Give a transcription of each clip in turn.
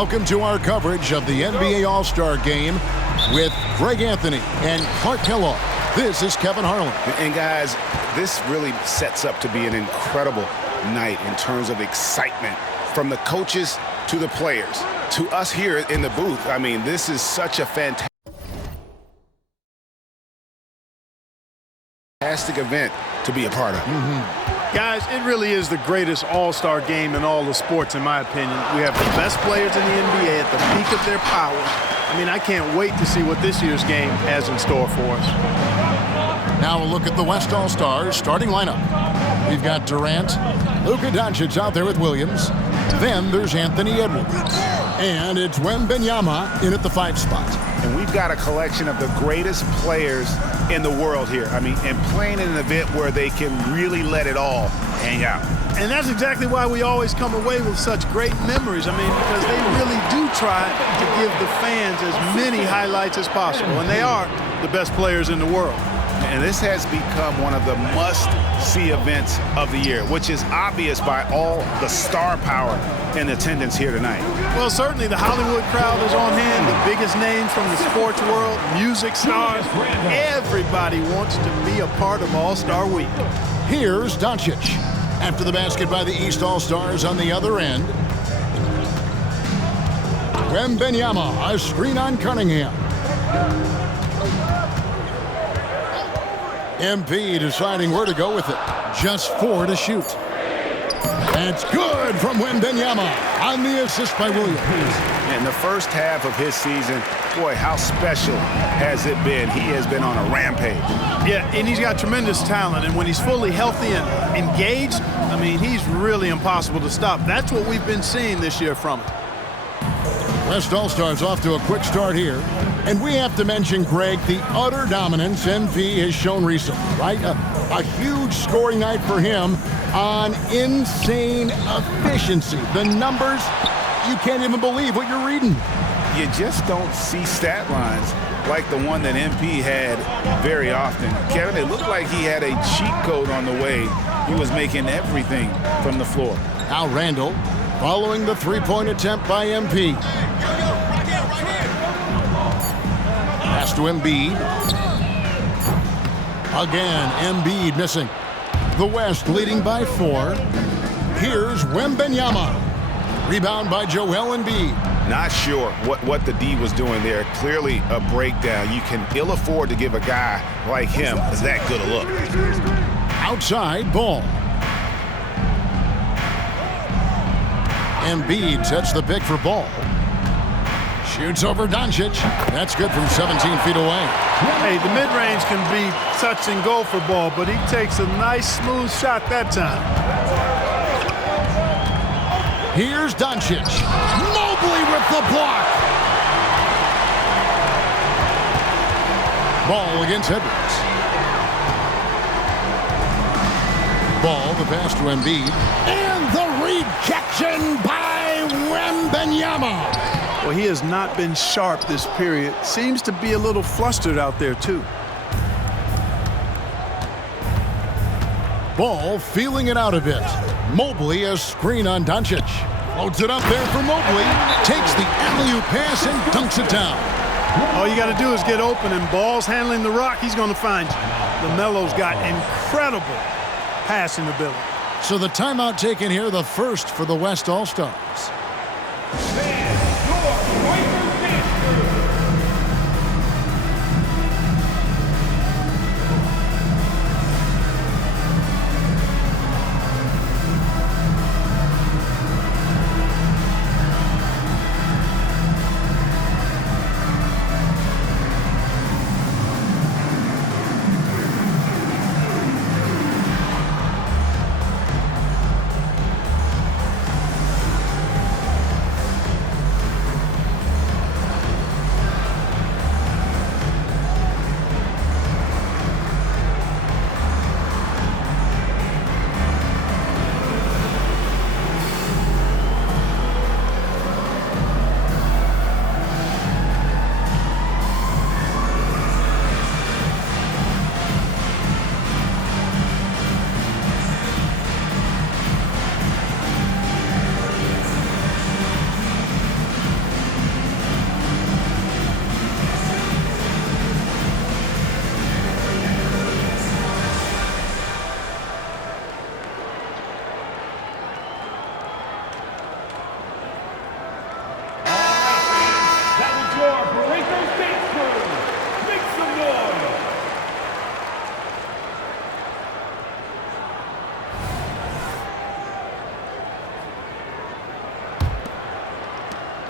Welcome to our coverage of the NBA All-Star Game with Greg Anthony and Clark Kellogg. This is Kevin Harlan. And guys, this really sets up to be an incredible night in terms of excitement from the coaches to the players to us here in the booth. I mean, this is such a fantastic event to be a part of. Guys, it really is the greatest all-star game in all the sports, in my opinion. We have the best players in the NBA at the peak of their power. I mean, I can't wait to see what this year's game has in store for us. Now a look at the West All-Stars starting lineup. We've got Durant, Luka Doncic out there with Williams. Then there's Anthony Edwards. And it's Wembanyama in at the 5 spot. And we've got a collection of the greatest players in the world here. I mean, and playing in an event where they can really let it all hang out. And that's exactly why we always come away with such great memories. I mean, because they really do try to give the fans as many highlights as possible. And they are the best players in the world. And this has become one of the must-see events of the year, which is obvious by all the star power in attendance here tonight. Well, certainly the Hollywood crowd is on hand, the biggest names from the sports world, music stars. Everybody wants to be a part of All-Star Week. Here's Doncic. After the basket by the East All-Stars on the other end. Wembanyama, a screen on Cunningham. MP deciding where to go with it. Just 4 to shoot. That's good from Wembanyama on the assist by Williams. In the first half of his season, boy, how special has it been? He has been on a rampage. Yeah, and he's got tremendous talent, and when he's fully healthy and engaged, I mean, he's really impossible to stop. That's what we've been seeing this year from him. West All-Stars off to a quick start here. And we have to mention, Greg, the utter dominance MP has shown recently, right? A huge scoring night for him on insane efficiency. The numbers, you can't even believe what you're reading. You just don't see stat lines like the one that MP had very often. Kevin, it looked like he had a cheat code on the way. He was making everything from the floor. Now Randall following the three-point attempt by MP. Pass to Embiid. Again, Embiid missing. The West leading by 4. Here's Wembanyama. Rebound by Joel Embiid. Not sure what the D was doing there. Clearly a breakdown. You can ill afford to give a guy like him that good a look. Outside Ball. Embiid sets the pick for Ball. Shoots over Doncic. That's good from 17 feet away. Hey, the mid-range can be touch and go for Ball, but he takes a nice, smooth shot that time. Here's Doncic. Mobley with the block. Ball against Edwards. Ball, the pass to Embiid. And the rejection by Wembanyama. Well, he has not been sharp this period. Seems to be a little flustered out there, too. Ball feeling it out a bit. Mobley a screen on Doncic. Loads it up there for Mobley. Takes the alley-oop pass and dunks it down. All you got to do is get open, and Ball's handling the rock. He's going to find you. LaMelo's got incredible passing ability. So the timeout taken here, the first for the West All-Stars.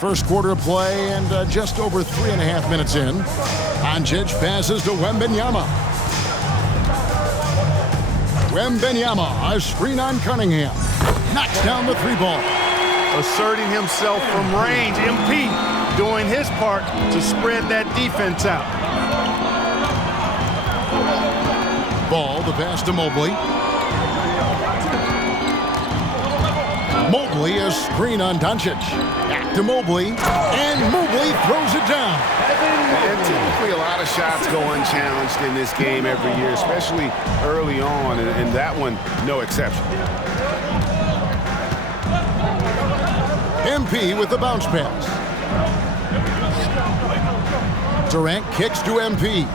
First quarter of play and just over 3.5 minutes in. Doncic passes to Wembanyama. Wembanyama, a screen on Cunningham. Knocks down the three ball. Asserting himself from range. MP doing his part to spread that defense out. Ball, the pass to Mobley. Mobley, a screen on Doncic. Back to Mobley, and Mobley throws it down. And typically a lot of shots go unchallenged in this game every year, especially early on, and that one, no exception. MP with the bounce pass. Durant kicks to MP.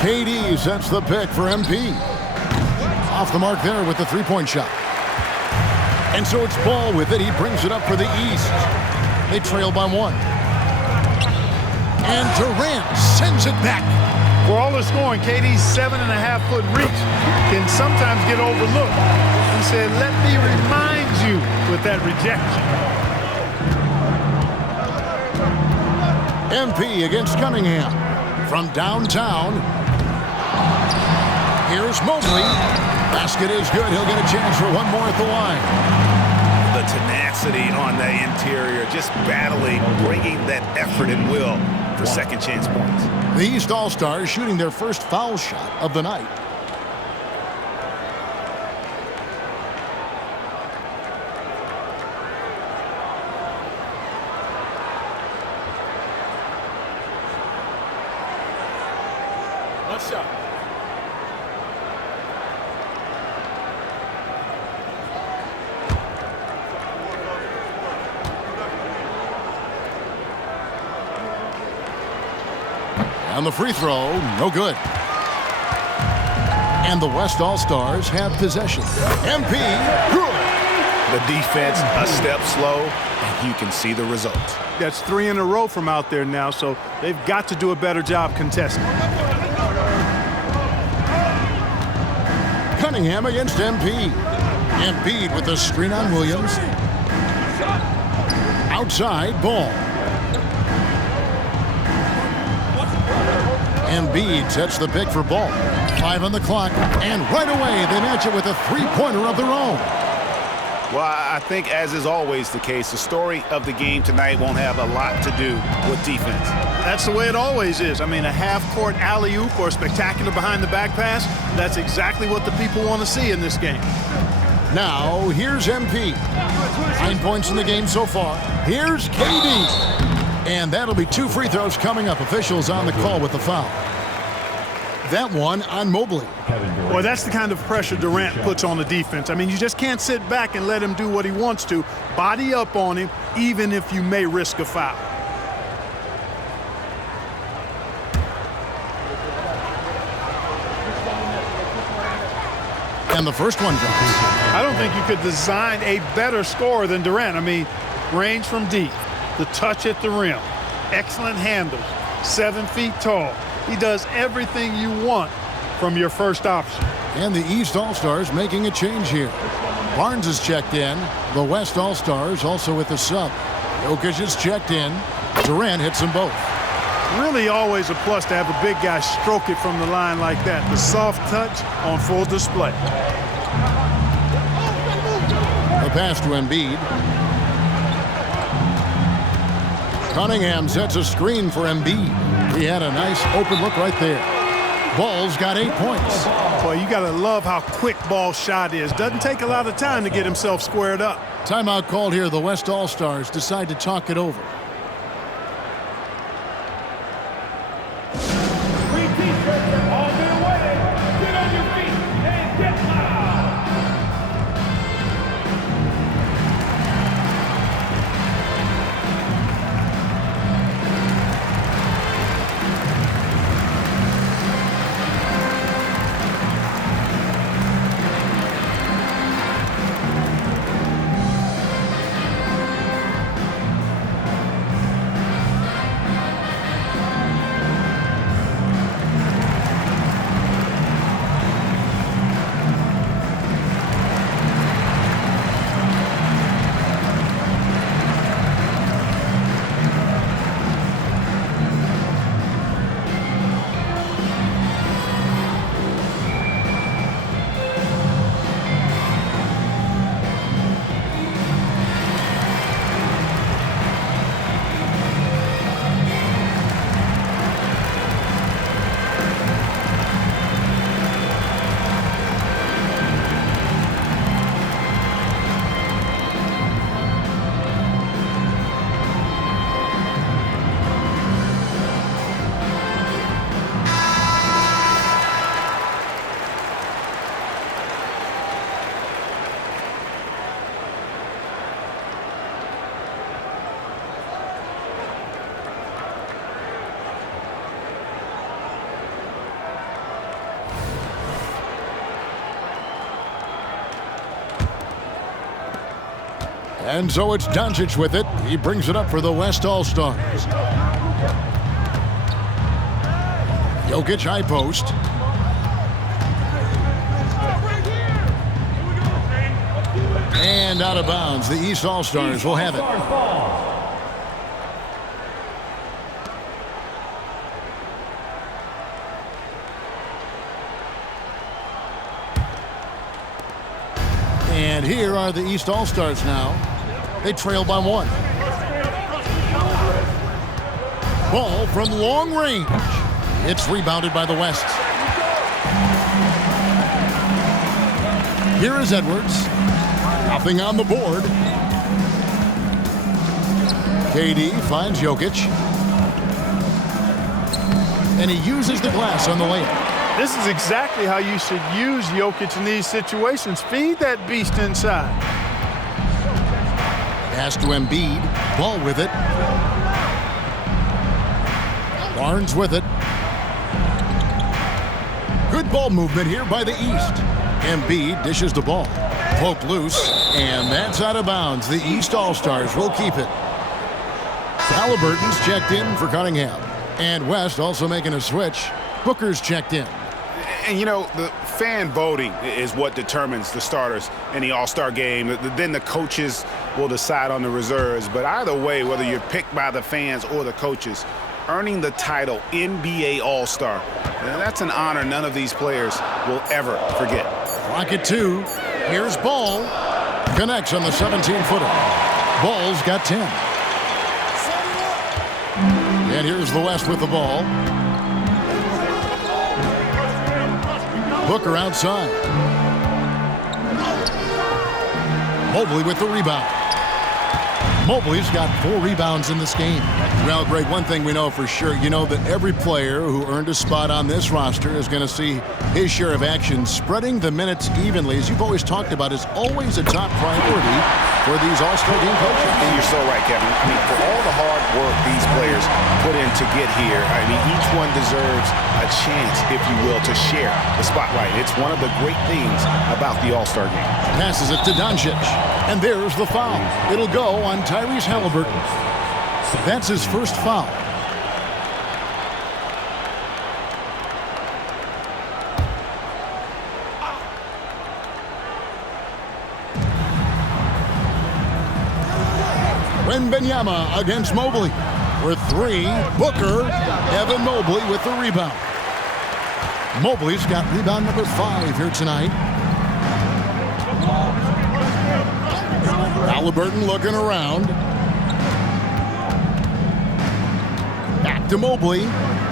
KD sets the pick for MP. Off the mark there with the three-point shot. And so it's Ball with it. He brings it up for the East. They trail by 1. And Durant sends it back. For all the scoring, KD's 7.5-foot reach can sometimes get overlooked. He said, let me remind you with that rejection. MP against Cunningham. From downtown. Here's Mobley. Basket is good. He'll get a chance for one more at the line. The tenacity on the interior, just battling, bringing that effort and will for second chance points. The East All-Stars shooting their first foul shot of the night. One shot. And the free throw, no good. And the West All-Stars have possession. MP, good. The defense a step slow, and you can see the result. That's 3 in a row from out there now, so they've got to do a better job contesting. Cunningham against MP. Embiid with the screen on Williams. Outside, Ball. Embiid sets the pick for Ball. 5 on the clock, and right away they match it with a three-pointer of their own. Well, I think, as is always the case, the story of the game tonight won't have a lot to do with defense. That's the way it always is. I mean, a half-court alley-oop or a spectacular behind-the-back pass, that's exactly what the people want to see in this game. Now, here's MP. 9 points in the game so far. Here's KD. And that'll be 2 free throws coming up. Officials on the call with the foul. That one on Mobley. Boy, that's the kind of pressure Durant puts on the defense. I mean, you just can't sit back and let him do what he wants to. Body up on him, even if you may risk a foul. And the first one drops. I don't think you could design a better scorer than Durant. I mean, range from deep, the touch at the rim, excellent handles, 7 feet tall. He does everything you want from your first option. And the East All-Stars making a change here. Barnes is checked in. The West All-Stars also with the sub. Jokic is checked in. Durant hits them both. Really always a plus to have a big guy stroke it from the line like that. The soft touch on full display. The pass to Embiid. Cunningham sets a screen for Embiid. He had a nice open look right there. Ball's got 8 points. Boy, you got to love how quick Ball's shot is. Doesn't take a lot of time to get himself squared up. Timeout called here. The West All-Stars decide to talk it over. And so it's Doncic with it. He brings it up for the West All-Stars. Jokic high post. And out of bounds. The East All-Stars will have it. And here are the East All-Stars now. They trail by 1. Ball from long range. It's rebounded by the West. Here is Edwards. Nothing on the board. KD finds Jokic. And he uses the glass on the layup. This is exactly how you should use Jokic in these situations. Feed that beast inside. Pass to Embiid. Ball with it. Barnes with it. Good ball movement here by the East. Embiid dishes the ball. Poked loose, and that's out of bounds. The East All-Stars will keep it. Halliburton's checked in for Cunningham. And West also making a switch. Booker's checked in. And, you know, the fan voting is what determines the starters in the All-Star game. Then the coaches will decide on the reserves. But either way, whether you're picked by the fans or the coaches, earning the title NBA All-Star, that's an honor none of these players will ever forget. Clock at 2. Here's Ball. Connects on the 17-footer. Ball's got 10. And here's the West with the ball. Booker outside. Mobley with the rebound. Mobley's got 4 rebounds in this game. Well, Greg, one thing we know for sure, you know that every player who earned a spot on this roster is going to see his share of action. Spreading the minutes evenly, as you've always talked about, is always a top priority for these All-Star game coaches. And you're so right, Kevin. I mean, for all the hard work these players put in to get here, I mean, each one deserves a chance, if you will, to share the spotlight. It's one of the great things about the All-Star game. Passes it to Doncic. And there's the foul. It'll go on Tyrese Halliburton. That's his first foul. Wembanyama against Mobley. For 3, Booker. Evan Mobley with the rebound. Mobley's got rebound number 5 here tonight. Halliburton looking around. Back to Mobley.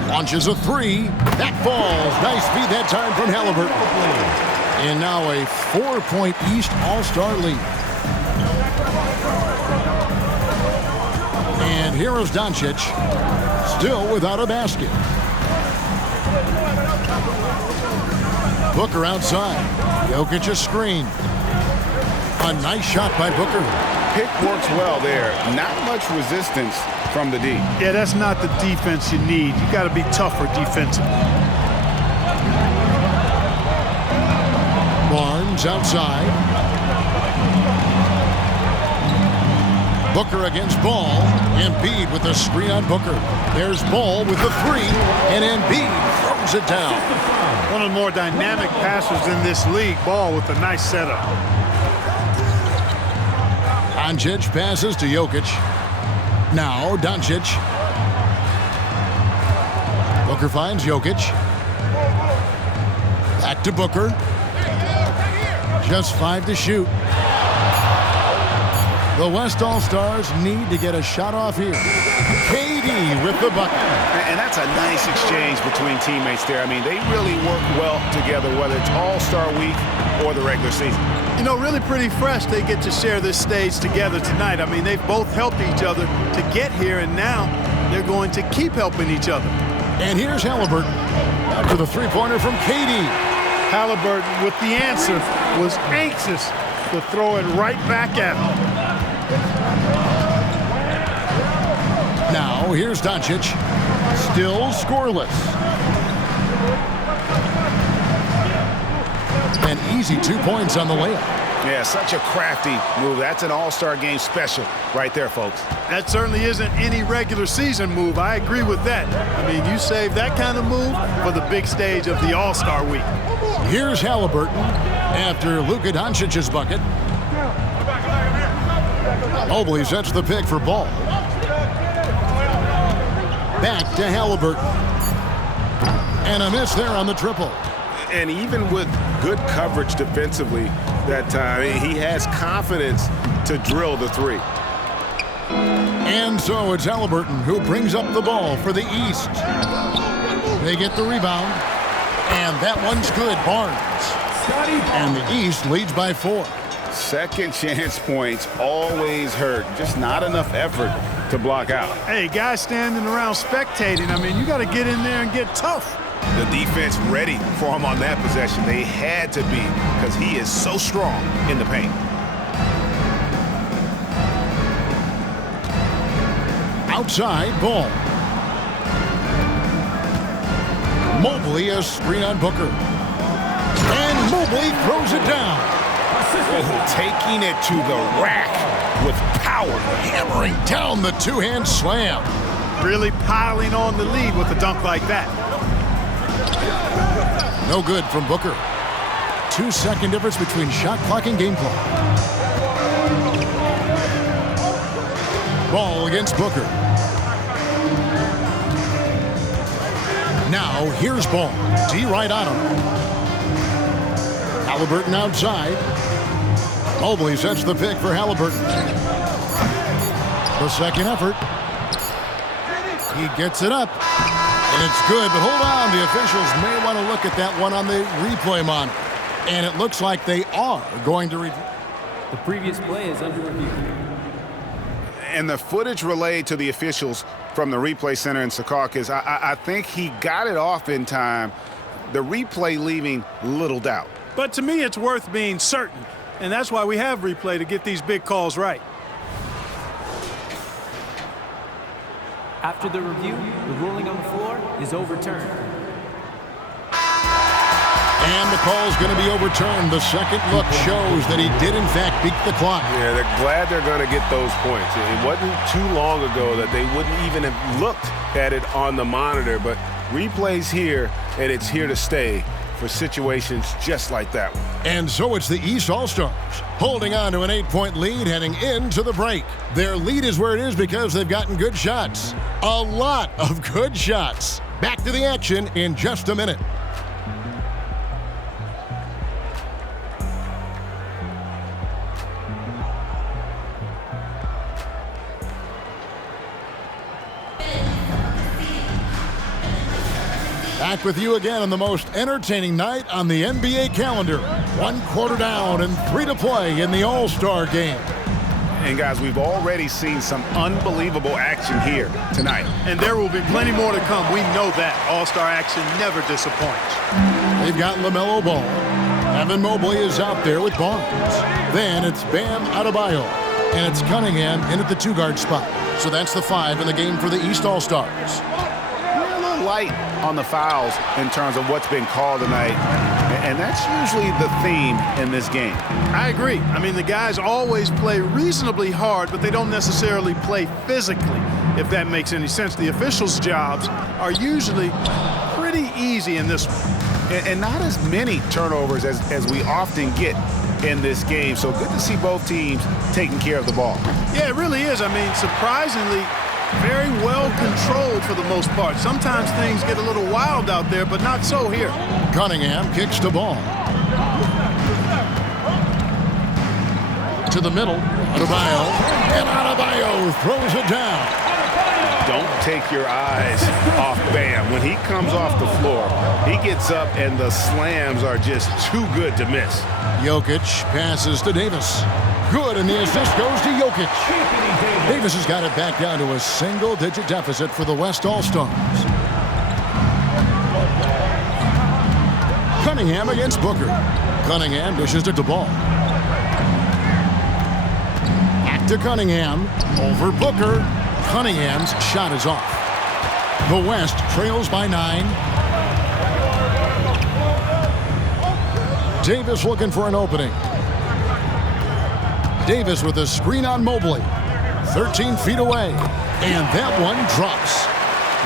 Launches a 3. That falls. Nice feed that time from Halliburton. And now a 4-point East All-Star lead. And here is Doncic. Still without a basket. Booker outside. Jokic a screen. A nice shot by Booker. Pick works well there. Not much resistance from the D. Yeah, that's not the defense you need. You got to be tougher defensively. Barnes outside. Booker against Ball. Embiid with the screen on Booker. There's Ball with the 3, and Embiid throws it down. One of the more dynamic passers in this league. Ball with a nice setup. Doncic passes to Jokic. Now Doncic. Booker finds Jokic. Back to Booker. Just 5 to shoot. The West All-Stars need to get a shot off here. KD with the bucket. And that's a nice exchange between teammates there. I mean, they really work well together, whether it's All-Star Week or the regular season. You know, really pretty fresh they get to share this stage together tonight. I mean, they've both helped each other to get here, and now they're going to keep helping each other. And here's Halliburton. After the 3-pointer from KD. Halliburton with the answer was anxious to throw it right back at him. Now here's Doncic. Still scoreless. An easy 2 points on the layup. Yeah, such a crafty move. That's an all-star game special right there, folks. That certainly isn't any regular season move. I agree with that. I mean, you save that kind of move for the big stage of the All-Star week. Here's Halliburton after Luka Doncic's bucket. Mobley sets the pick for Ball. Back to Halliburton. And a miss there on the triple. And even with good coverage defensively that time, he has confidence to drill the three. And so it's Halliburton who brings up the ball for the East. They get the rebound. And that one's good, Barnes. And the East leads by 4. Second chance points always hurt. Just not enough effort to block out. Hey, guys standing around spectating, I mean, you got to get in there and get tough. The defense ready for him on that possession. They had to be because he is so strong in the paint. Outside, Ball. Mobley a screen on Booker. And Mobley throws it down. Taking it to the rack with power. Hammering down the two-hand slam. Really piling on the lead with a dunk like that. No good from Booker. 2-second difference between shot clock and game clock. Ball against Booker. Now here's Ball. D right on him. Halliburton outside. Mobley sets the pick for Halliburton. The second effort. He gets it up. And it's good, but hold on. The officials may want to look at that one on the replay monitor. And it looks like they are going to review. The previous play is under review. And the footage relayed to the officials from the replay center in Secaucus, I think he got it off in time. The replay leaving little doubt. But to me, it's worth being certain. And that's why we have replay to get these big calls right. After the review, the ruling on the floor is overturned. And the call's going to be overturned. The second look shows that he did, in fact, beat the clock. Yeah, they're glad they're going to get those points. It wasn't too long ago that they wouldn't even have looked at it on the monitor, but replay's here, and it's here to stay for situations just like that one. And so it's the East All-Stars holding on to an 8-point lead heading into the break. Their lead is where it is because they've gotten good shots. A lot of good shots. Back to the action in just a minute. Back with you again on the most entertaining night on the NBA calendar. 1 quarter down and 3 to play in the All-Star game. And guys, we've already seen some unbelievable action here tonight. And there will be plenty more to come. We know that. All-Star action never disappoints. They've got LaMelo Ball. Evan Mobley is out there with Barnes. Then it's Bam Adebayo. And it's Cunningham in at the 2-guard spot. So that's the 5 in the game for the East All-Stars. Light on the fouls in terms of what's been called tonight, and that's usually the theme in this game. I agree. I mean, the guys always play reasonably hard, but they don't necessarily play physically, if that makes any sense. The officials' jobs are usually pretty easy in this one. And not as many turnovers as we often get in this game, so good to see both teams taking care of the ball. Yeah, it really is. I mean, surprisingly, very well controlled for the most part. Sometimes things get a little wild out there, but not so here. Cunningham kicks the ball. To the middle, Adebayo. And Adebayo throws it down. Don't take your eyes off Bam. When he comes off the floor, he gets up and the slams are just too good to miss. Jokic passes to Davis. Good, and the assist goes to Jokic. Davis has got it back down to a single-digit deficit for the West All-Stars. Cunningham against Booker. Cunningham dishes it to Ball. Back to Cunningham. Over Booker. Cunningham's shot is off. The West trails by 9. Davis looking for an opening. Davis with a screen on Mobley. 13 feet away. And that one drops.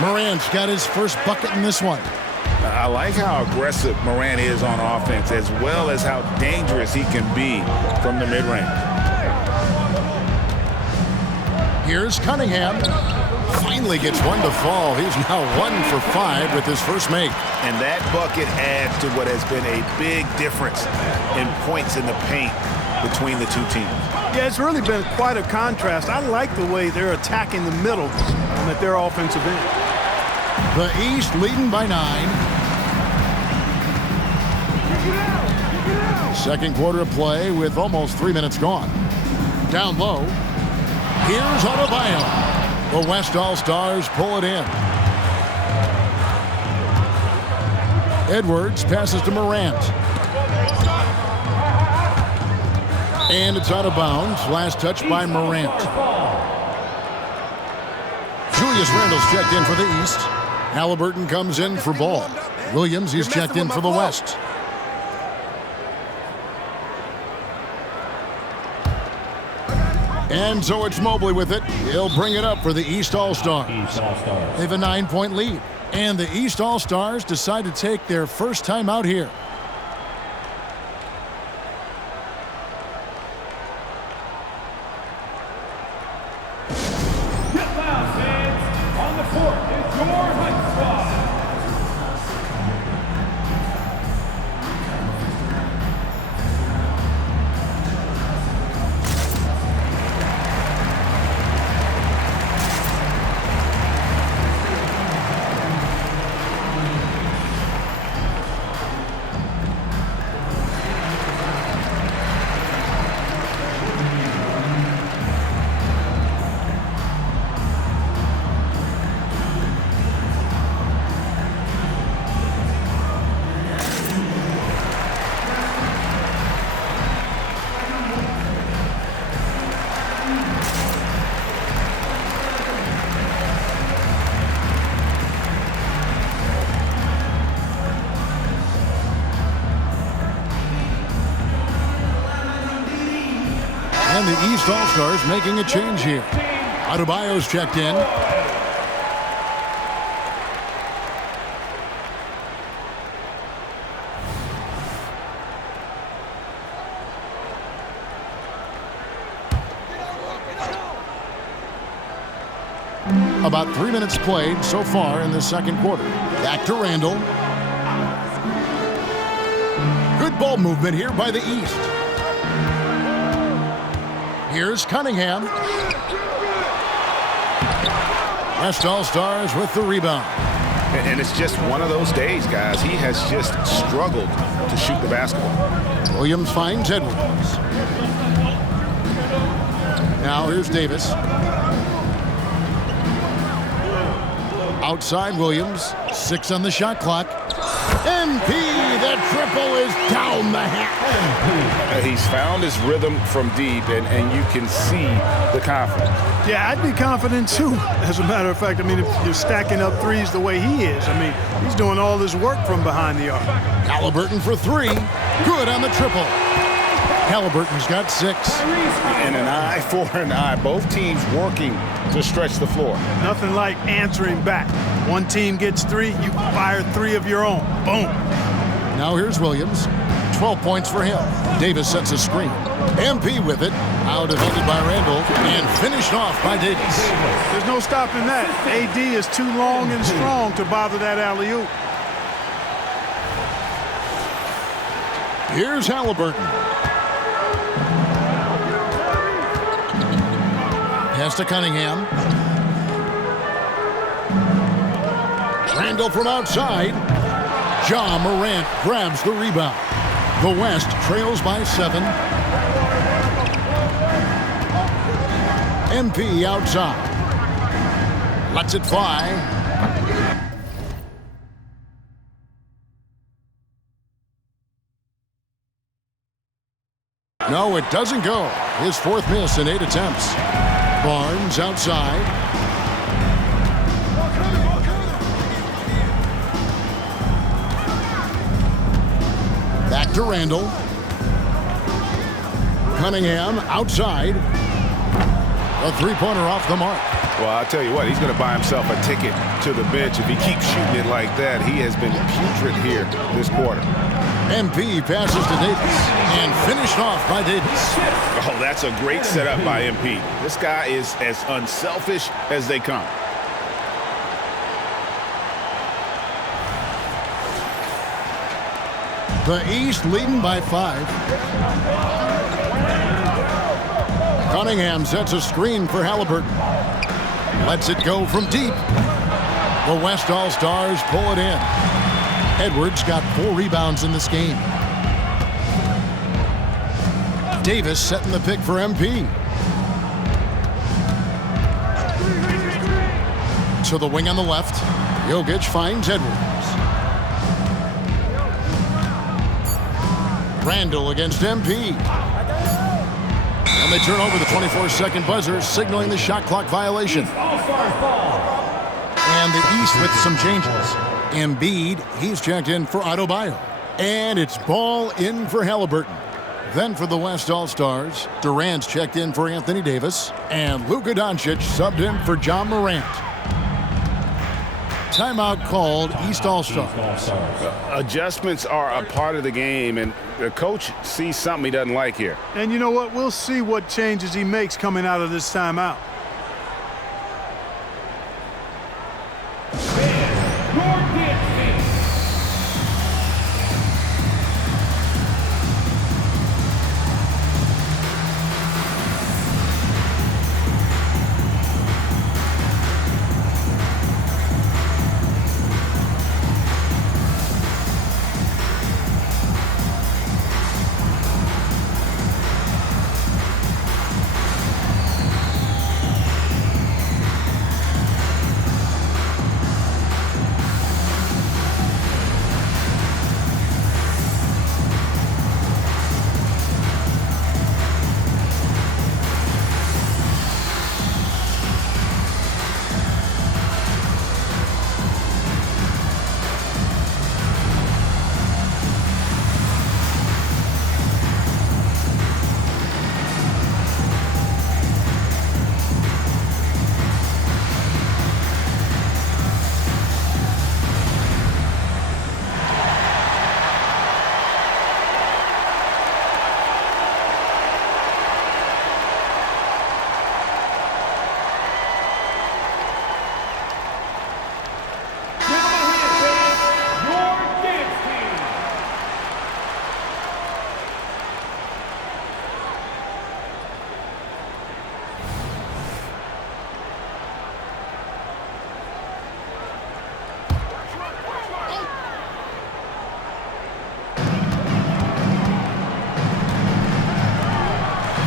Morant's got his first bucket in this one. I like how aggressive Morant is on offense, as well as how dangerous he can be from the mid-range. Here's Cunningham. Finally gets one to fall. He's now 1 for 5 with his first make. And that bucket adds to what has been a big difference in points in the paint between the two teams. Yeah, it's really been quite a contrast. I like the way they're attacking the middle at their offensive end. The East leading by 9. Second quarter of play with almost 3 minutes gone. Down low. Here's Adebayo. The West All-Stars pull it in. Edwards passes to Morant. And it's out of bounds. Last touch by Morant. Julius Randle's checked in for the East. Halliburton comes in for Ball. Williams, he's checked in for the West. And so it's Mobley with it. He'll bring it up for the East All-Stars. They have a 9-point lead. And the East All-Stars decide to take their first time out here. On the court is your Hunt Squad. And the East All-Stars making a change here. Adebayo's checked in. About 3 minutes played so far in the second quarter. Back to Randle. Good ball movement here by the East. Here's Cunningham. West All-Stars with the rebound. And it's just one of those days, guys. He has just struggled to shoot the basketball. Williams finds Edwards. Now here's Davis. Outside Williams. 6 on the shot clock. MP, the triple is down the hatch. He's found his rhythm from deep, and you can see the confidence. Yeah, I'd be confident too. As a matter of fact, I mean, if you're stacking up threes the way he is, I mean, he's doing all this work from behind the arc. Halliburton for 3. Good on the triple. Halliburton's got 6. And an eye for an eye. Both teams working to stretch the floor. Nothing like answering back. One team gets 3, you fire 3 of your own. Boom. Now here's Williams. 12 points for him. Davis sets a screen. MP with it. Out defended by Randle and finished off by Davis. There's no stopping that. AD is too long and strong to bother that alley-oop. Here's Halliburton. Pass to Cunningham. Randle from outside. Ja Morant grabs the rebound. The West trails by 7. MP outside. Lets it fly. No, it doesn't go. His 4th miss in 8 attempts. Barnes outside. Back to Randle. Cunningham outside. A three-pointer off the mark. Well, I'll tell you what, he's going to buy himself a ticket to the bench if he keeps shooting it like that. He has been putrid here this quarter. MP passes to Davis and finished off by Davis. Oh, that's a great setup by MP. This guy is as unselfish as they come. The East leading by 5. Cunningham sets a screen for Halliburton. Lets it go from deep. The West All-Stars pull it in. Edwards got 4 rebounds in this game. Davis setting the pick for MP. To the wing on the left. Jokic finds Edwards. Randall against MP. And they turn over the 24-second buzzer, signaling the shot clock violation. And the East with some changes. Embiid, he's checked in for Adebayo. And it's ball in for Halliburton. Then for the West All-Stars, Durant's checked in for Anthony Davis. And Luka Doncic subbed in for John Morant. Timeout called, East All-Stars. Adjustments are a part of the game, and the coach sees something he doesn't like here. And you know what? We'll see what changes he makes coming out of this timeout.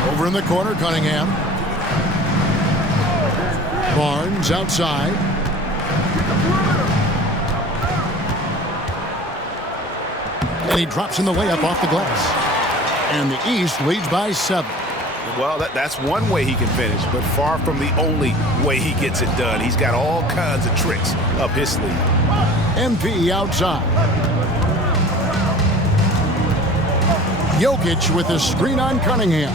Over in the corner, Cunningham. Barnes outside. And he drops in the layup off the glass. And the East leads by 7. Well, that's one way he can finish, but far from the only way he gets it done. He's got all kinds of tricks up his sleeve. MP outside. Jokic with a screen on Cunningham.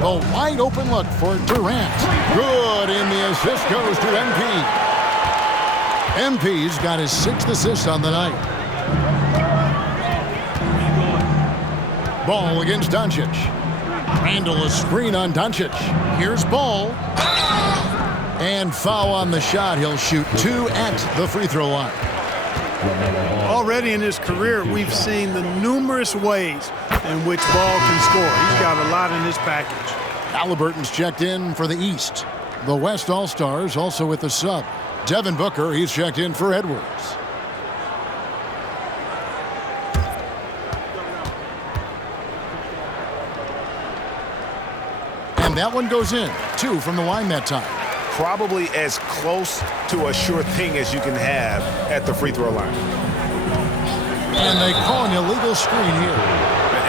The wide open look for Durant. Good, and the assist goes to MP. MP's got his 6th assist on the night. Ball against Doncic. Randall a screen on Doncic. Here's Ball. And foul on the shot. He'll shoot 2 at the free throw line. Already in his career, we've seen the numerous ways in which Ball can score. He's got a lot in his package. Halliburton's checked in for the East. The West All-Stars also with the sub. Devin Booker, he's checked in for Edwards. And that one goes in. 2 from the line that time. Probably as close to a sure thing as you can have at the free throw line. And they call an illegal screen here.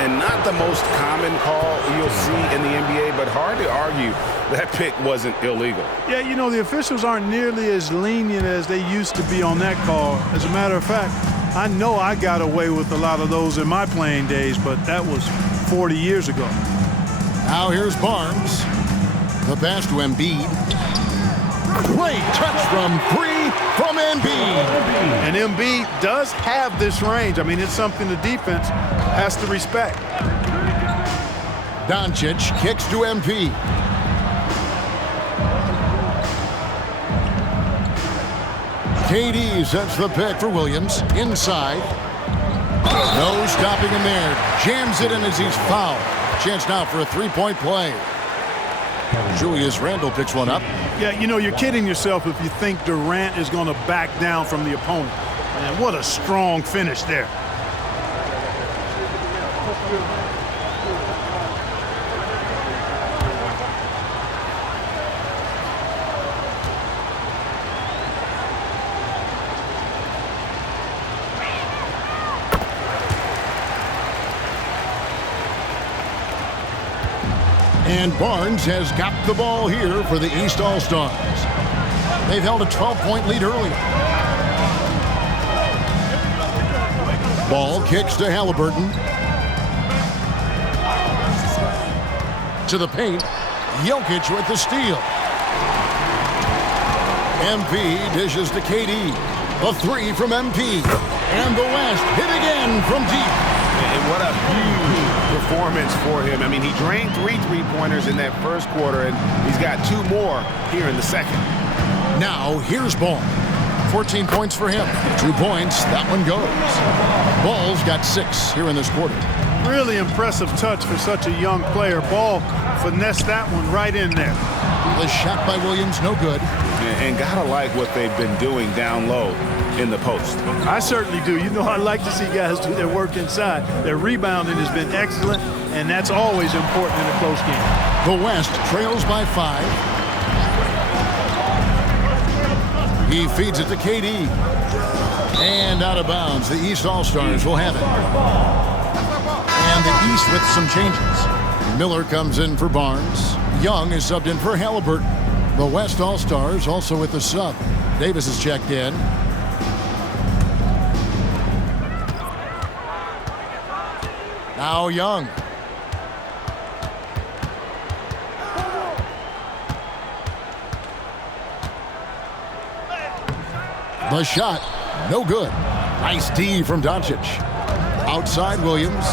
And not the most common call you'll see in the NBA, but hard to argue that pick wasn't illegal. Yeah, you know, the officials aren't nearly as lenient as they used to be on that call. As a matter of fact, I know I got away with a lot of those in my playing days, but that was 40 years ago. Now here's Barnes. The pass to Embiid. Great touch from 3 from Embiid. And Embiid does have this range. I mean, it's something the defense has to respect. Doncic kicks to MP. KD sets the pick for Williams. Inside. No stopping him there. Jams it in as he's fouled. Chance now for a three-point play. Julius Randle picks one up. Yeah, you know, you're kidding yourself if you think Durant is going to back down from the opponent. Man, what a strong finish there. And Barnes has got the ball here for the East All-Stars. They've held a 12-point lead earlier. Ball kicks to Halliburton. To the paint. Jokic with the steal. MP dishes to KD. A 3 from MP. And the West hit again from deep. And what a huge performance for him. I mean, he drained 3 three-pointers in that first quarter, and he's got 2 more here in the second. Now, here's Ball. 14 points for him. 2 points. That one goes. Ball's got 6 here in this quarter. Really impressive touch for such a young player. Ball finessed that one right in there. The shot by Williams, no good. And gotta like what they've been doing down low in the post. I certainly do. You know, I like to see guys do their work inside. Their rebounding has been excellent, and that's always important in a close game. The West trails by 5. He feeds it to KD. And out of bounds. The East All-Stars will have it. And the East with some changes. Miller comes in for Barnes. Young is subbed in for Halliburton. The West All-Stars also with the sub. Davis is checked in. Now Young. The shot, no good. Nice D from Doncic. Outside Williams.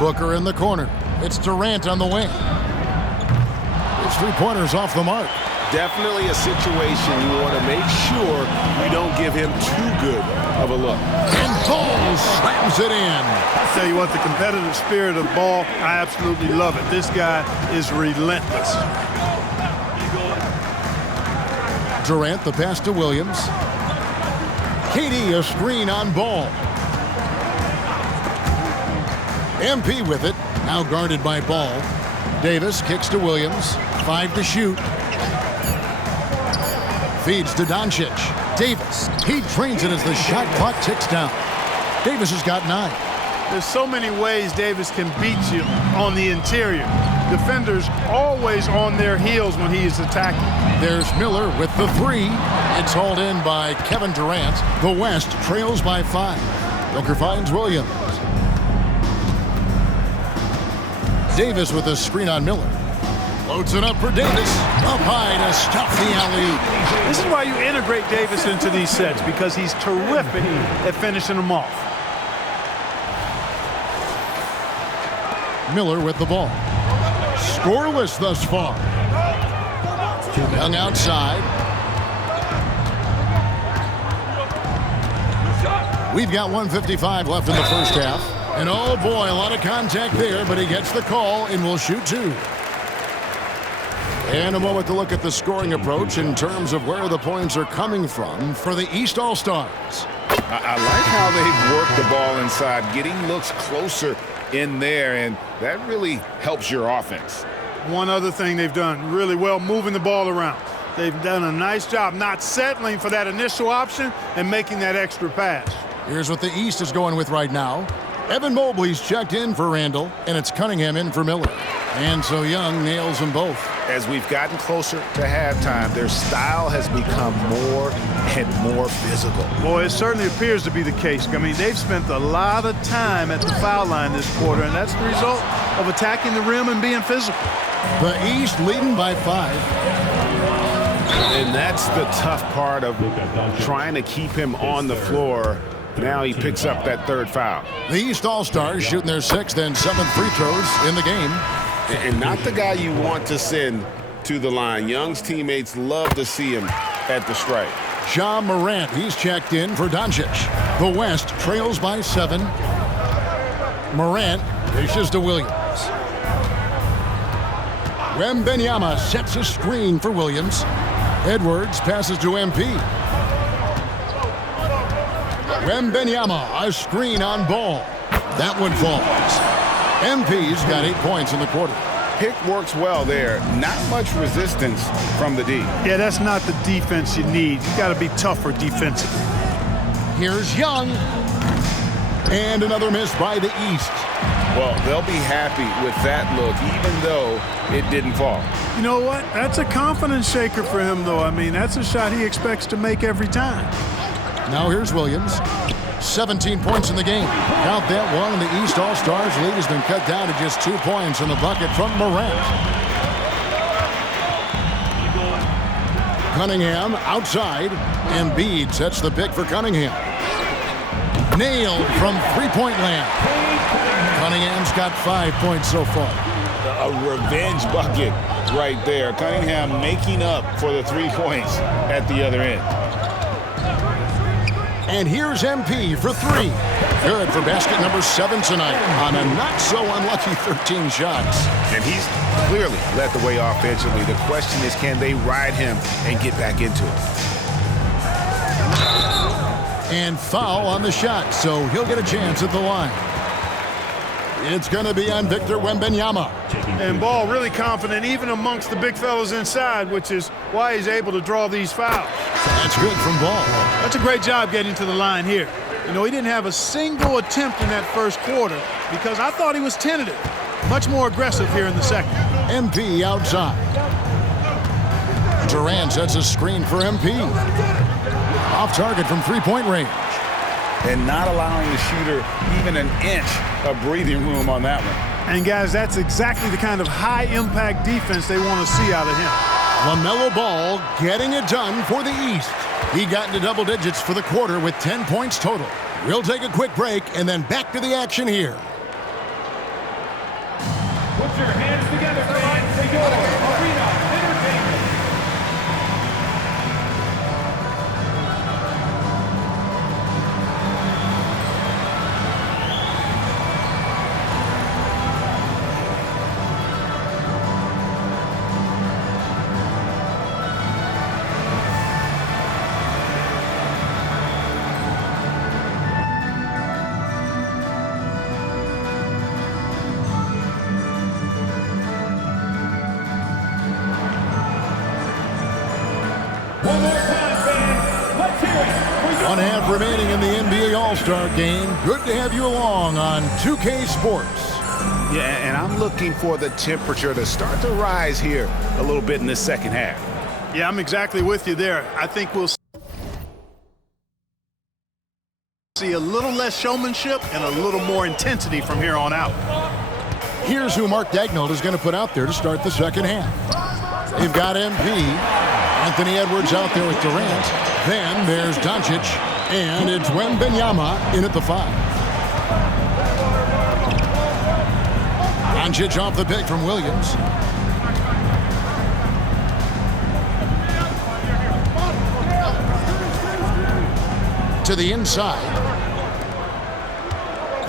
Booker in the corner. It's Durant on the wing. His 3-pointers off the mark. Definitely a situation you want to make sure you don't give him too good of a look. And Ball slams it in. I'll tell you what, the competitive spirit of Ball, I absolutely love it. This guy is relentless. Durant, the pass to Williams. KD, a screen on Ball. MP with it, now guarded by Ball. Davis kicks to Williams, 5 to shoot. Feeds to Doncic. Davis, he trains it as the shot clock ticks down. Davis has got 9. There's so many ways Davis can beat you on the interior. Defenders always on their heels when he is attacking. There's Miller with the 3. It's hauled in by Kevin Durant. The West trails by 5. Booker finds Williams. Davis with a screen on Miller. Loads it up for Davis. Up high to stop the alley. This is why you integrate Davis into these sets, because he's terrific at finishing them off. Miller with the ball. Scoreless thus far. Young outside. We've got 1:55 left in the first half. And oh boy, a lot of contact there, but he gets the call and will shoot 2. And a moment to look at the scoring approach in terms of where the points are coming from for the East All-Stars. I like how they've worked the ball inside, getting looks closer in there, and that really helps your offense. One other thing they've done really well, moving the ball around. They've done a nice job not settling for that initial option and making that extra pass. Here's what the East is going with right now. Evan Mobley's checked in for Randle, and it's Cunningham in for Miller. And so Young nails them both. as we've gotten closer to halftime, their style has become more and more physical. Boy, it certainly appears to be the case. I mean, they've spent a lot of time at the foul line this quarter, and that's the result of attacking the rim and being physical. The East leading by 5. And that's the tough part of trying to keep him on the floor. Now he picks up that third foul. The East All-Stars shooting their 6th and 7th free throws in the game. And not the guy you want to send to the line. Young's teammates love to see him at the stripe. Ja Morant, he's checked in for Doncic. The West trails by 7. Morant dishes to Williams. Wembanyama sets a screen for Williams. Edwards passes to MP. Wembanyama, a screen on Ball. That one falls. MP's got 8 points in the quarter. Pick works well there. Not much resistance from the D. Yeah, that's not the defense you need. You got to be tougher defensively. Here's Young. And another miss by the East. Well, they'll be happy with that look, even though it didn't fall. You know what? That's a confidence shaker for him, though. I mean, that's a shot he expects to make every time. Now here's Williams. 17 points in the game. Count that one, and the East All-Stars lead has been cut down to just 2 points in the bucket from Morant. Cunningham outside. Embiid sets the pick for Cunningham. Nailed from three-point land. Cunningham's got 5 points so far. A revenge bucket right there. Cunningham making up for the 3 points at the other end. And here's MP for 3. Good for basket number 7 tonight on a not-so-unlucky 13 shots. And he's clearly led the way offensively. The question is, can they ride him and get back into it? And foul on the shot, so he'll get a chance at the line. It's going to be on Victor Wembanyama. And Ball really confident even amongst the big fellas inside, which is why he's able to draw these fouls. That's good from Ball. That's a great job getting to the line here. You know, he didn't have a single attempt in that first quarter because I thought he was tentative. Much more aggressive here in the second. MP outside. Durant sets a screen for MP. Off target from three-point range. And not allowing the shooter even an inch of breathing room on that one. And guys, that's exactly the kind of high-impact defense they want to see out of him. LaMelo Ball getting it done for the East. He got into double digits for the quarter with 10 points total. We'll take a quick break and then back to the action here. Put your hands together, fans, for your Arena Entertainment. One more time, fans. Let's hear it for your 1 half remaining in the NBA All-Star Game. Good to have you along on 2K Sports. Yeah, and I'm looking for the temperature to start to rise here a little bit in this second half. Yeah, I'm exactly with you there. I think we'll see a little less showmanship and a little more intensity from here on out. Here's who Mark Daigneault is going to put out there to start the second half. They've got MP. Anthony Edwards out there with Durant. Then there's Doncic. And it's Wembanyama in at the 5. Doncic off the pick from Williams. To the inside.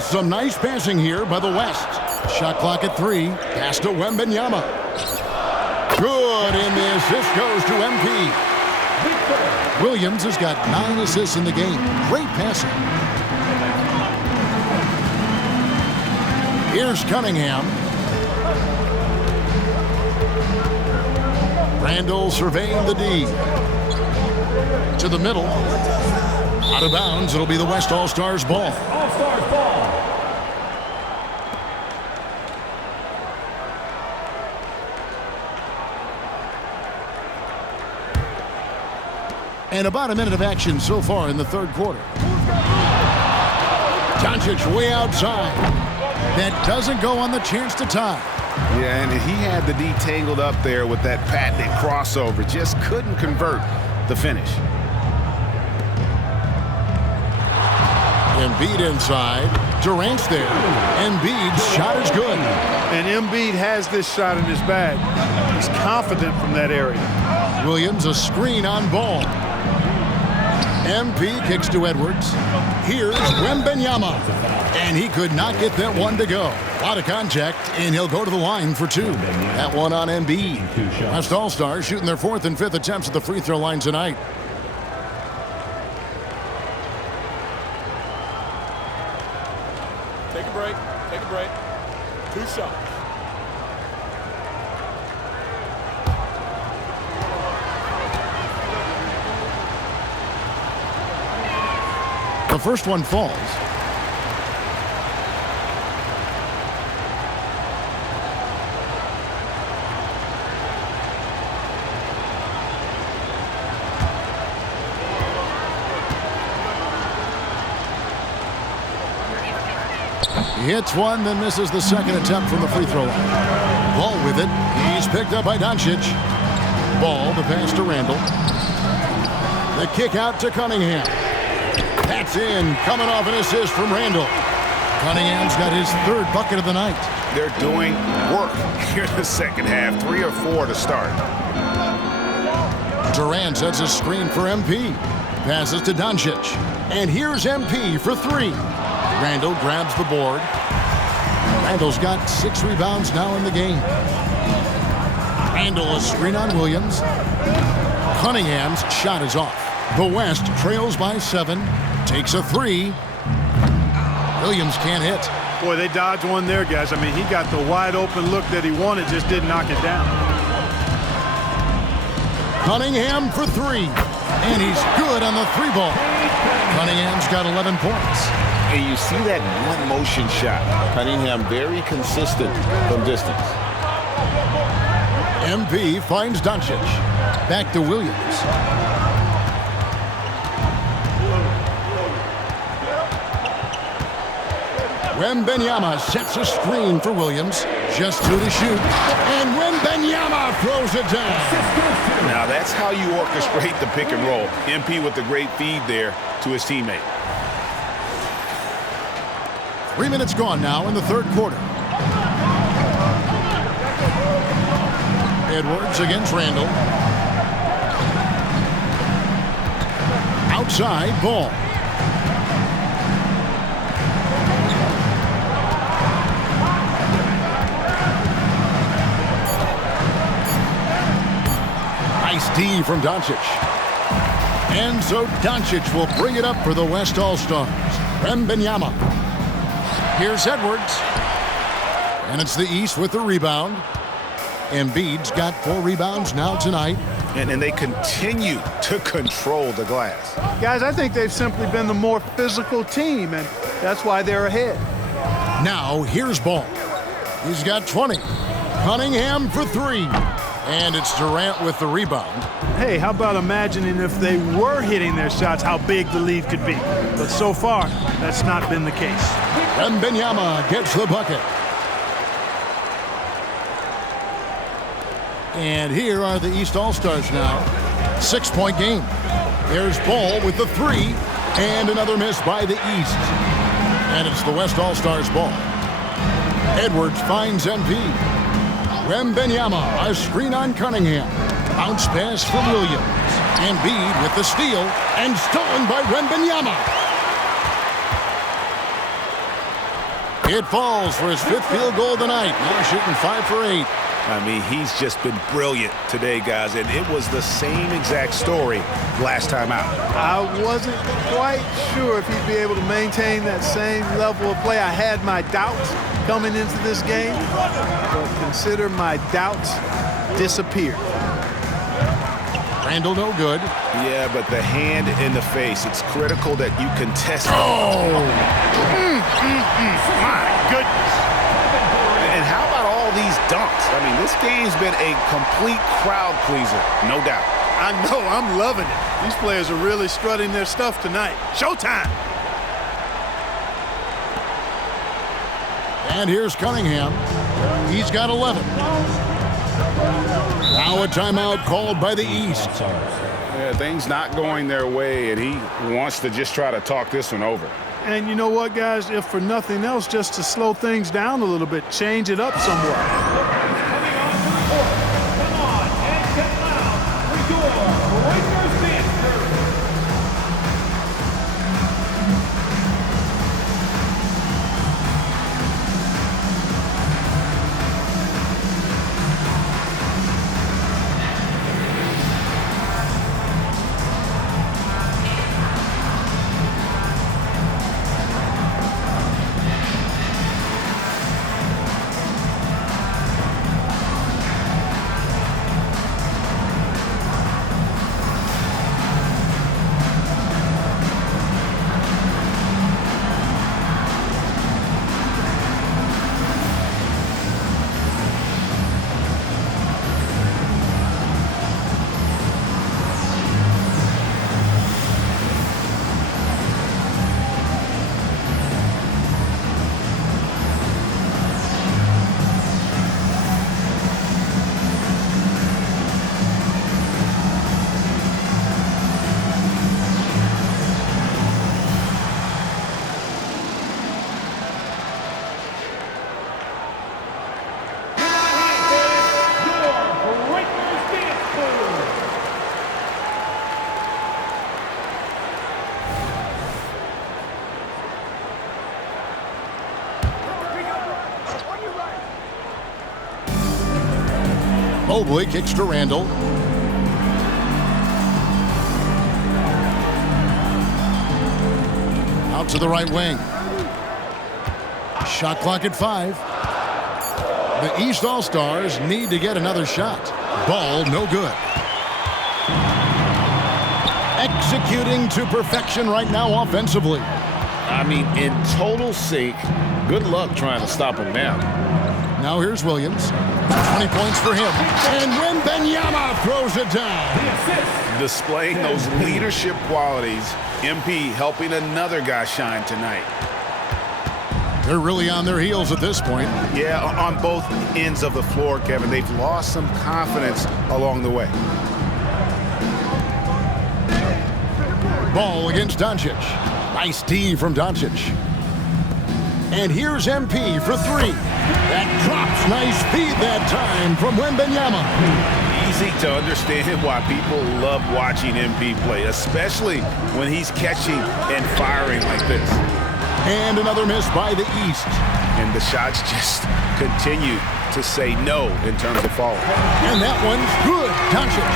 Some nice passing here by the West. Shot clock at 3. Pass to Wembanyama. Good, and the assist goes to MP. Williams has got 9 assists in the game. Great passing. Here's Cunningham. Randall surveying the D. To the middle. Out of bounds, it'll be the West All-Stars ball. All-Stars ball. And about a minute of action so far in the third quarter. Doncic way outside. That doesn't go on the chance to tie. Yeah, and he had the D tangled up there with that patented crossover. Just couldn't convert the finish. Embiid inside. Durant's there. Embiid's shot is good. And Embiid has this shot in his bag. He's confident from that area. Williams a screen on Ball. MP kicks to Edwards. Here's Wembanyama. And he could not get that one to go. A lot of contact, and he'll go to the line for two. That one on Embiid. West All-Stars shooting their fourth and fifth attempts at the free throw line tonight. Take a break. Take a break. 2 shots. The first one falls. He hits one, then misses the second attempt from the free throw line. Ball with it. He's picked up by Doncic. Ball, the pass to Randall. The kick out to Cunningham. That's in, coming off an assist from Randall. Cunningham's got his third bucket of the night. They're doing work here in the second half. 3 or 4 to start. Durant sets a screen for MP. Passes to Doncic. And here's MP for 3. Randall grabs the board. Randall's got 6 rebounds now in the game. Randall a screen on Williams. Cunningham's shot is off. The West trails by 7. Takes a 3. Williams can't hit. Boy, they dodged one there, guys. I mean, he got the wide open look that he wanted, just didn't knock it down. Cunningham for 3. And he's good on the 3-ball. Cunningham's got 11 points. And you see that one motion shot. Cunningham very consistent from distance. MP finds Doncic. Back to Williams. Wembanyama sets a screen for Williams. Just 2 to shoot. And Wembanyama throws it down. Now that's how you orchestrate the pick and roll. MP with the great feed there to his teammate. 3 minutes gone now in the third quarter. Edwards against Randall. Outside, Ball. Nice D from Doncic. And so Doncic will bring it up for the West All-Stars. Wembanyama. Here's Edwards. And it's the East with the rebound. Embiid's got 4 rebounds now tonight. And they continue to control the glass. Guys, I think they've simply been the more physical team, and that's why they're ahead. Now, here's Ball. He's got 20. Cunningham for 3. And it's Durant with the rebound. Hey, how about imagining if they were hitting their shots, how big the lead could be. But so far, that's not been the case. Wembanyama gets the bucket. And here are the East All-Stars now. 6-point game. There's Ball with the 3. And another miss by the East. And it's the West All-Stars ball. Edwards finds MP. Wembanyama, a screen on Cunningham. Bounce pass from Williams. Embiid with the steal. And stolen by Wembanyama. It falls for his 5th field goal of the night. Now shooting 5 for 8. I mean, he's just been brilliant today, guys, and it was the same exact story last time out. I wasn't quite sure if he'd be able to maintain that same level of play. I had my doubts coming into this game, but consider my doubts disappeared. Randall no good. Yeah, but the hand in the face, it's critical that you contest. Oh! My goodness. And how about all these dunks? I mean, this game's been a complete crowd pleaser, no doubt. I know, I'm loving it. These players are really strutting their stuff tonight. Showtime! And here's Cunningham. He's got 11. Now a timeout called by the East. Yeah, things not going their way, and he wants to just try to talk this one over. And you know what, guys? If for nothing else, just to slow things down a little bit, change it up somewhat. Coming on to the court. Come on and get loud for your Breakers dance crew. Mobley kicks to Randall. Out to the right wing. Shot clock at 5. The East All-Stars need to get another shot. Ball no good. Executing to perfection right now offensively. I mean, in total sync. Good luck trying to stop him now. Now here's Williams. 20 points for him. And Wembanyama throws it down. Displaying those leadership qualities. MP helping another guy shine tonight. They're really on their heels at this point. Yeah, on both ends of the floor, Kevin. They've lost some confidence along the way. Ball against Doncic. Nice D from Doncic. And here's MP for 3. That drops. Nice feed that time from Wembanyama. Easy to understand why people love watching MP play, especially when he's catching and firing like this. And another miss by the East. And the shots just continue to say no in terms of falling. And that one's good. Doncic.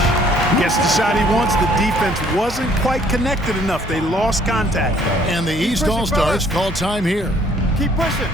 Gets the shot he wants. The defense wasn't quite connected enough. They lost contact. And the East All-Stars call time here. Keep pushing.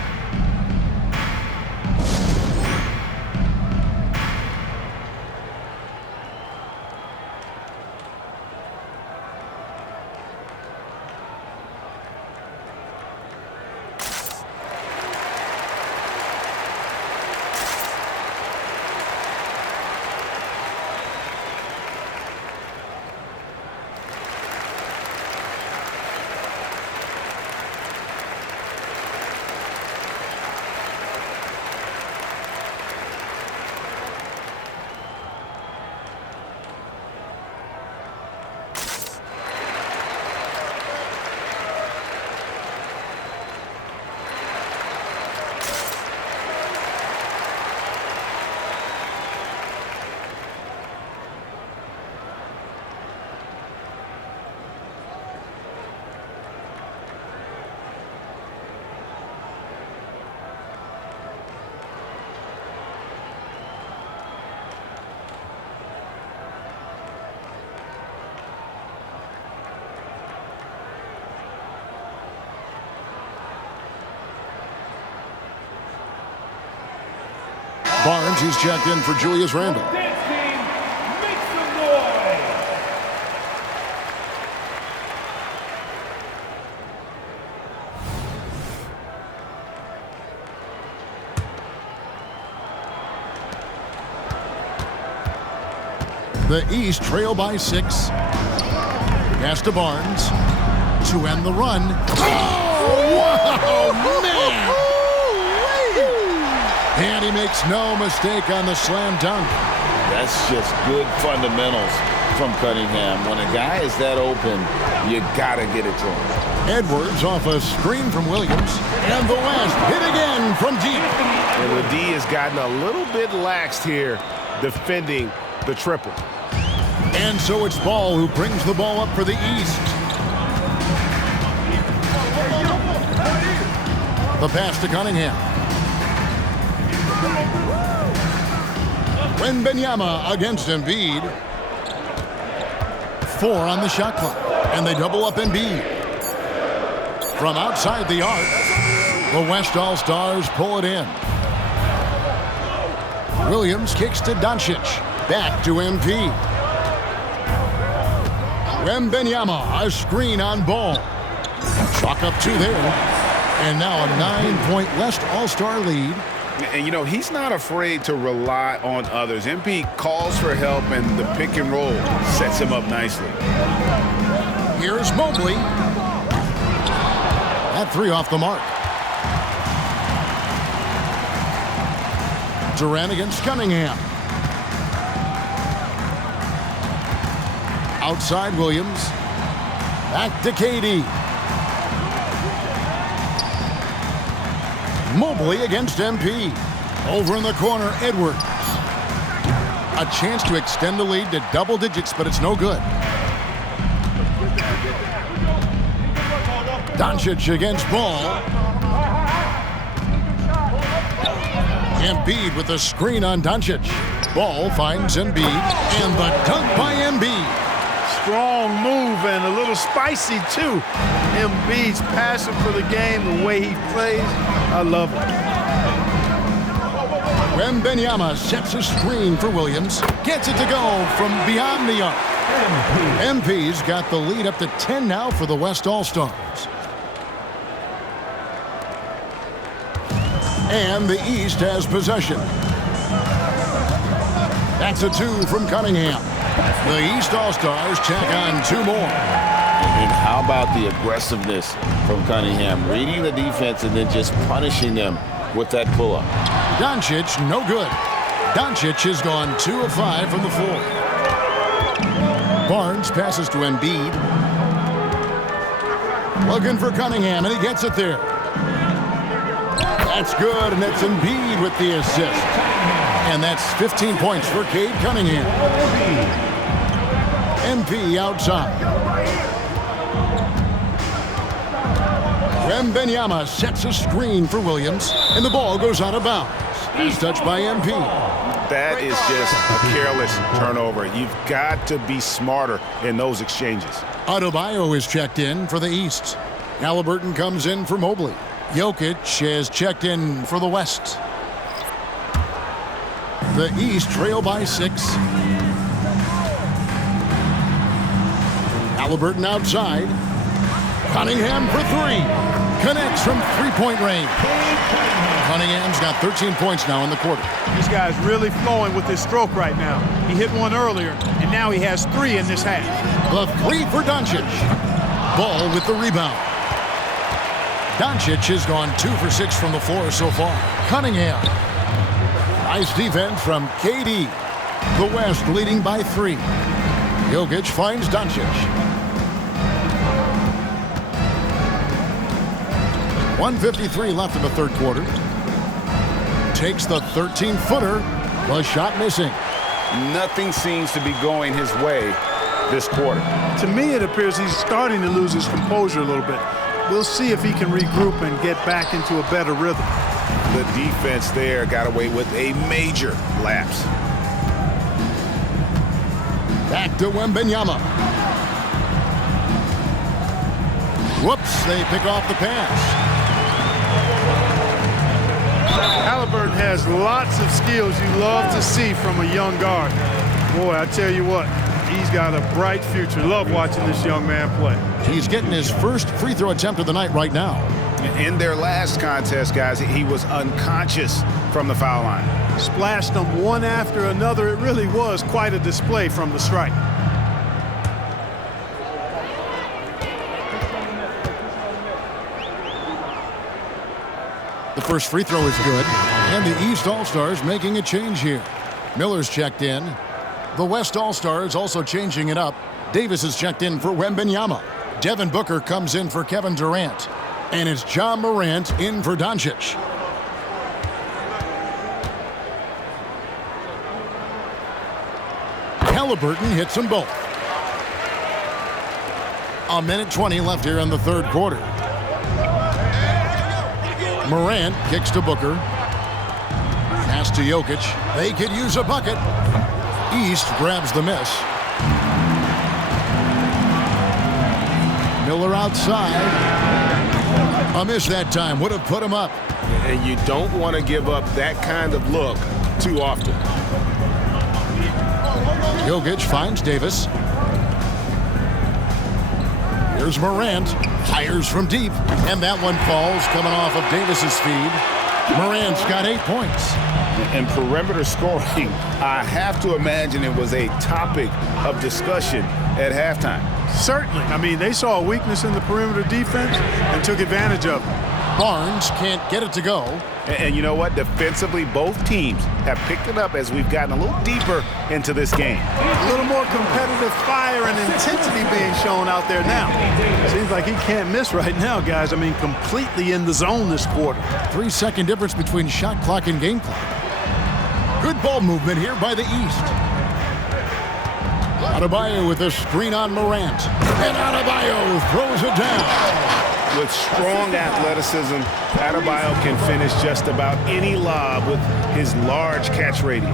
Barnes, who's checked in for Julius Randle. Dance team, make some noise. The East trail by 6. Pass to Barnes to end the run. Oh, wow, man! And he makes no mistake on the slam dunk. That's just good fundamentals from Cunningham. When a guy is that open, you gotta get it to him. Edwards off a screen from Williams. And the West hit again from deep. And the D has gotten a little bit laxed here defending the triple. And so it's Ball who brings the ball up for the East. The pass to Cunningham. Wembanyama against Embiid. 4 on the shot clock. And they double up Embiid. From outside the arc, the West All-Stars pull it in. Williams kicks to Doncic. Back to MP. Wembanyama, a screen on Ball. Chalk up 2 there. And now a 9-point West All-Star lead. And, you know, he's not afraid to rely on others. MP calls for help, and the pick and roll sets him up nicely. Here's Mobley. That 3 off the mark. Durant against Cunningham. Outside Williams. Back to KD. Mobley against MP. Over in the corner, Edwards. A chance to extend the lead to double digits, but it's no good. Doncic against Ball. Embiid with the screen on Doncic. Ball finds Embiid, and the dunk by Embiid. Strong move and a little spicy, too. Embiid's passion for the game, the way he plays, I love it. Wembanyama sets a screen for Williams. Gets it to go from beyond the arc. MP's got the lead up to 10 now for the West All-Stars. And the East has possession. That's a 2 from Cunningham. The East All-Stars check on 2 more. And how about the aggressiveness from Cunningham? Reading the defense and then just punishing them with that pull-up. Doncic, no good. Doncic has gone 2 of 5 from the floor. Barnes passes to Embiid. Looking for Cunningham, and he gets it there. That's good, and that's Embiid with the assist. And that's 15 points for Cade Cunningham. MP outside. Wembanyama sets a screen for Williams, and the ball goes out of bounds. He's touched by MP. That is just a careless turnover. You've got to be smarter in those exchanges. Adebayo is checked in for the East. Halliburton comes in for Mobley. Jokic has checked in for the West. The East trail by 6. Halliburton outside. Cunningham for 3. Connects from 3-point range. Cunningham's got 13 points now in the quarter. This guy's really flowing with his stroke right now. He hit one earlier, and now he has 3 in this half. The 3 for Doncic. Ball with the rebound. Doncic has gone 2 for 6 from the floor so far. Cunningham. Nice defense from KD. The West leading by 3. Jokic finds Doncic. 1:53 left in the third quarter. Takes the 13-footer. The shot missing. Nothing seems to be going his way this quarter. To me, it appears he's starting to lose his composure a little bit. We'll see if he can regroup and get back into a better rhythm. The defense there got away with a major lapse. Back to Wembanyama. Whoops, they pick off the pass. Halliburton has lots of skills you love to see from a young guard. Boy, I tell you what, he's got a bright future. Love watching this young man play. He's getting his first free throw attempt of the night right now. In their last contest, guys, he was unconscious from the foul line. Splashed them one after another. It really was quite a display from the stripe. The first free throw is good, and the East All-Stars making a change here. Miller's checked in. The West All-Stars also changing it up. Davis is checked in for Wembanyama. Devin Booker comes in for Kevin Durant. And it's Ja Morant in for Doncic. Halliburton hits them both. 1:20 left here in the third quarter. Morant kicks to Booker. Pass to Jokic. They could use a bucket. East grabs the miss. Miller outside. A miss that time would have put him up. And you don't want to give up that kind of look too often. Jokic finds Davis. Here's Morant. Fires from deep. And that one falls coming off of Davis's feed. Morant's got 8 points. And perimeter scoring, I have to imagine it was a topic of discussion at halftime. Certainly. I mean, they saw a weakness in the perimeter defense and took advantage of it. Barnes can't get it to go. And you know what? Defensively, both teams have picked it up as we've gotten a little deeper into this game. A little more competitive fire and intensity being shown out there now. Seems like he can't miss right now, guys. I mean, completely in the zone this quarter. 3-second difference between shot clock and game clock. Good ball movement here by the East. Adebayo with a screen on Morant. And Adebayo throws it down. With strong athleticism, Adebayo can finish just about any lob with his large catch radius.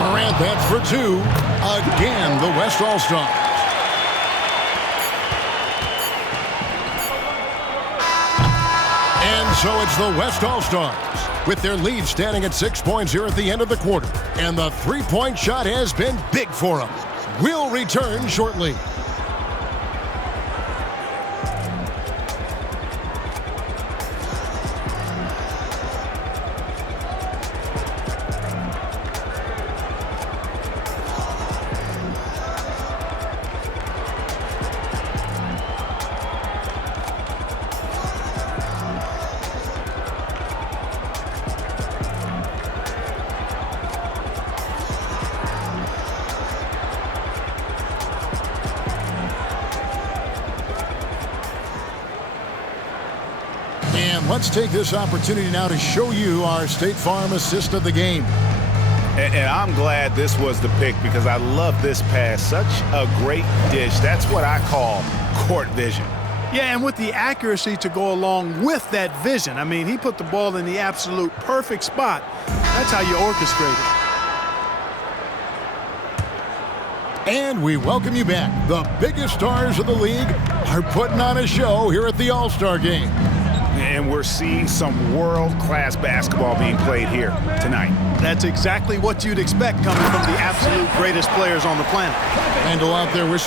Morant, that's for 2. Again, the West All-Stars. And so it's the West All-Stars, with their lead standing at 6 points here at the end of the quarter. And the three-point shot has been big for them. We'll return shortly. Let's take this opportunity now to show you our State Farm assist of the game. And I'm glad this was the pick because I love this pass. Such a great dish. That's what I call court vision. Yeah, and with the accuracy to go along with that vision. I mean, he put the ball in the absolute perfect spot. That's how you orchestrate it. And we welcome you back. The biggest stars of the league are putting on a show here at the All-Star Game. And we're seeing some world-class basketball being played here tonight. That's exactly what you'd expect coming from the absolute greatest players on the planet. Randall out there with